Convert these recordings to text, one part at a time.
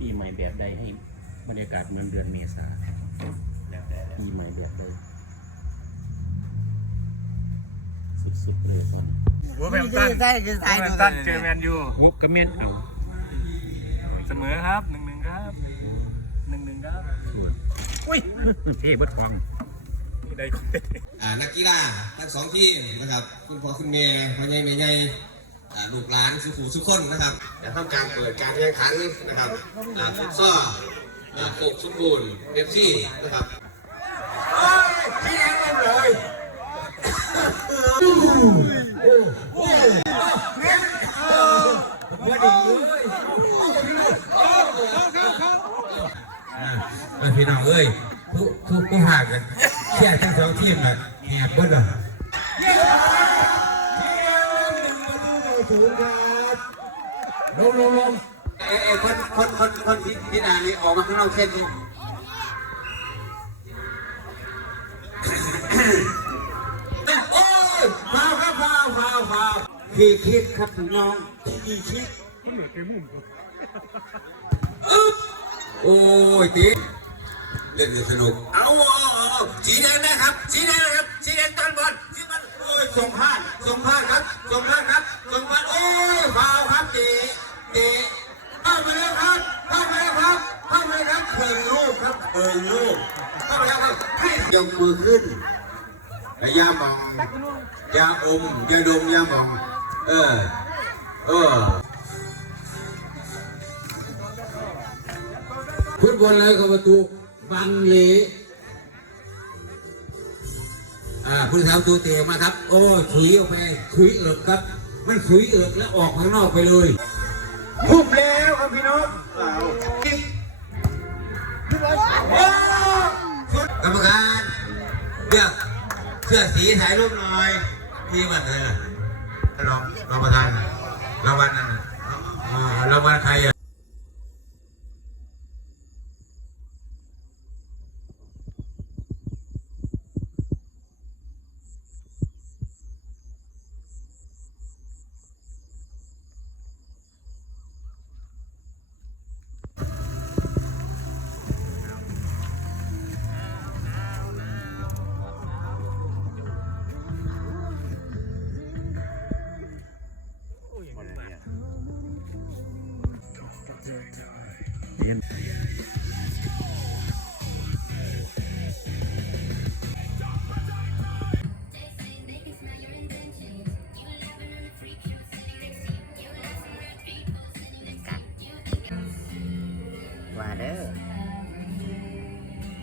ปีใหม่แบบใดให้บรรยากาศเหมือนเดือนเมษาแล้วแต่ปีใหม่แบบใดสุดๆเลยตอนหัวแบมตันใช่คือหัใช่วแบดูมตันเจอแมนยูโอ้กระแม่นเอาเสมอครับหนึ่งหนึ่งครับหนึ่งหนึ่งครับอุ้ยเท่เบิดความได้คนอ่านักกีฬาทั้งสองทีมนะครับ คุณพ่อคุณแม่พ่อใหญ่แม่ใหญ่อ่า ลูกหลานสุขูสุขคนนะครับจะทำการเปิดการแข่งขันนะครับฟุตซอลอ่าโคกสมบูรณ์เอฟซีนะครับพี่แอนเลยพี่น้องเอ้ยทุกทุกผู้หากกันเชียร์ทั้งสองทีมน่ะแหกเบิด อะลงลงลงเอ้เอ้คนคนคนคนที่ที่นานี่ออกมาข้างนอกเส้นนี้โอ้ยฟาวครับฟาวฟาวฟาวพี่คิดครับพี่น้องพี่คิดอึ๊บโอ้ยตีเล่นกันสนุกเอาเอาเอาสีแดงนะครับสีแดง เคิงลูกเข้าไปแล้วครับให้ยกมือขึ้นแต่อย่ามองอย่าอมอย่าดมอย่ามอง เออ เออฟุตบอลเลยเข้าประตูบังเลอ่าผู้สาตัวเตะมาครับ โอ้ถุยออกไปถุยเอิกครับ มันถุยเอิกแล้วออกข้างนอกไปเลยทุบแล้วครับพี่น้อง สื้อสีถ่ายรูปหน่อยพี่มันเลยนะรองรองประธานรางวัลนั่นน่ะอ่ารางวัลใครอะ รียนว่าเด้อ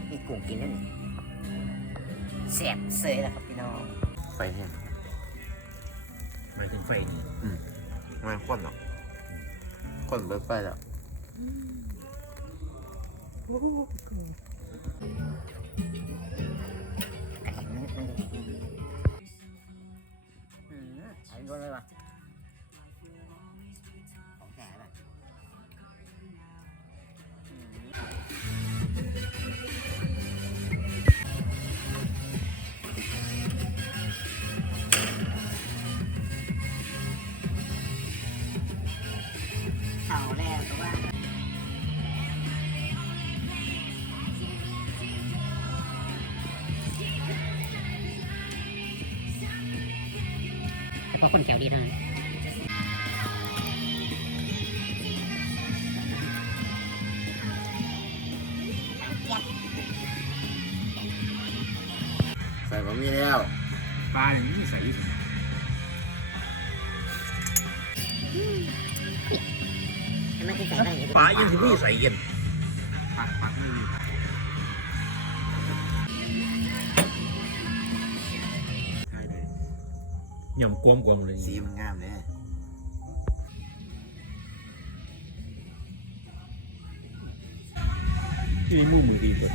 นี่กุ้งกินนั่นนี่แซ่บเสยแล้วครับพี่น้อง ไฟแห้งหมายถึงไฟนี่ไม่ข้นหรอกข้นเบิกไฟแล้ว ไพราะคนแถวดีเท่านั้นใส่บะหมี่แล้วปลาอย่างนี้ใส่ที่สุดทำไมถึงใส่บ้างอย่างนี้ปลายังที่นี่ใส่เย็นปักปักไม่มี หย่อมกวงกวงเลยสีมันงามเนี่ยที่มุ่งมือดีกว่า